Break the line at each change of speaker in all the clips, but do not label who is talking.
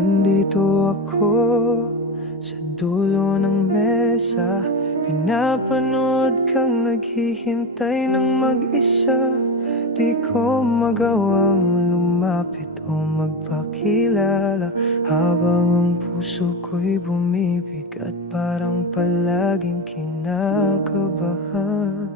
Nandito ako sa dulo ng mesa. Pinapanood kang naghihintay ng mag-isa. Di ko magawang lumapit o magpakilala. Habang ang puso ko'y bumibigat Parang palaging kinakabahan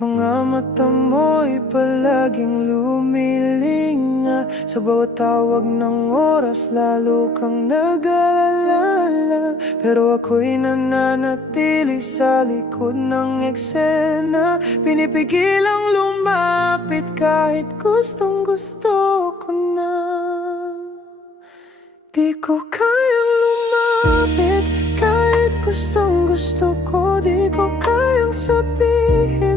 mga mata mo'y palaging lumilinga Sa bawat tawag ng oras lalo kang nag-aalala. Pero ako'y nananatili sa likod ng eksena. Pinipigilang lumapit kahit gustong gusto ko na. Di ko kayang lumapit kahit gustong gusto ko. Di ko kayang sabihin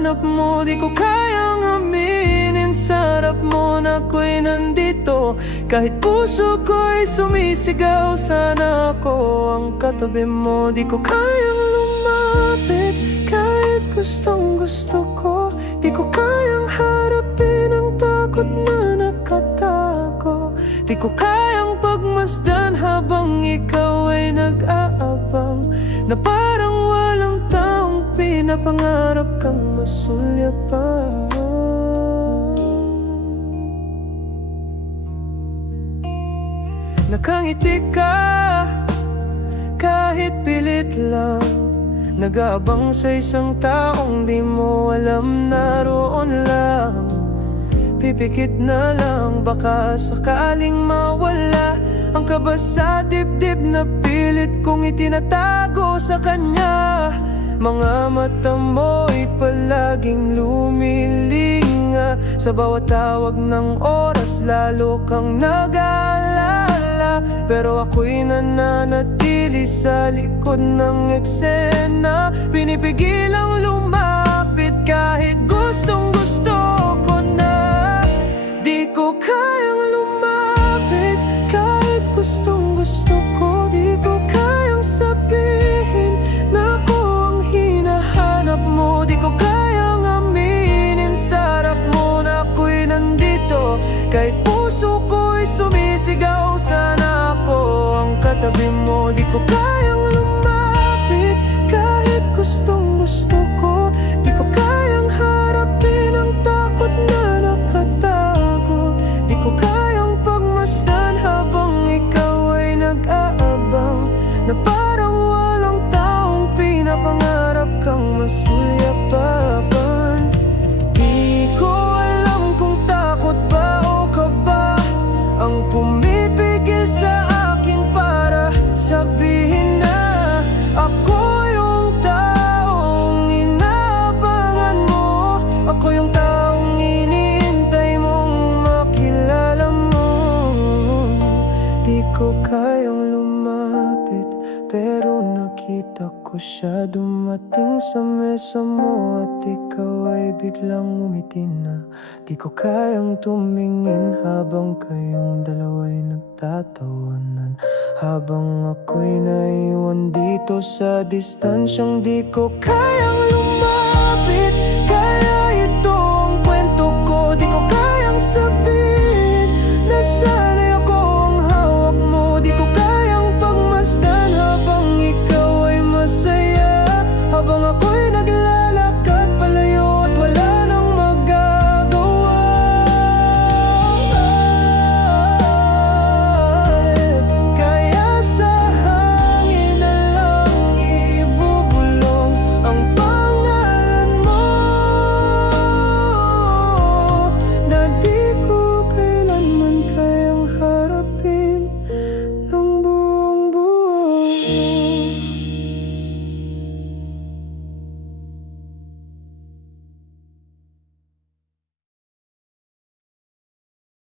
hinahanap mo Di ko kayang aminin. Sa harap mo na ako'y nandito. Kahit puso ko'y sumisigaw Sana ako ang katabi mo. Di ko kayang lumapit kahit gustong gusto ko. Di ko kayang harapin ang takot na nakatago. Di ko kayang pagmasdan habang ikaw ay nag-aabang Na parang walang taong pinapangarap kang masulyapan Nakangiti ka kahit pilit lang. Nag-aabang sa isang taong di mo alam naroon lang. Pipikit na lang baka sakaling mawala. Ang kaba sa dibdib na pilit kong itinatago sa kanya Mga mata mo'y palaging lumilinga. Sa bawat tawag ng oras lalo kang nag-aalala. Pero ako'y nananatili sa likod ng eksena. Pinipigilang lumapit kahit gustong gusto ko na. Di ko kayang lumapit kahit gustong gusto ko. Di ko Kahit puso ko'y sumisigaw Sana ako ang katabi mo. Di ko kayang lumapit kahit gustong gusto ko siya dumating sa mesa mo At ikaw ay biglang umiti na. Di ko kayang tumingin habang kayong dalawa'y nagtatawanan. Habang ako'y naiwan dito sa distansyang di ko kayang lumapit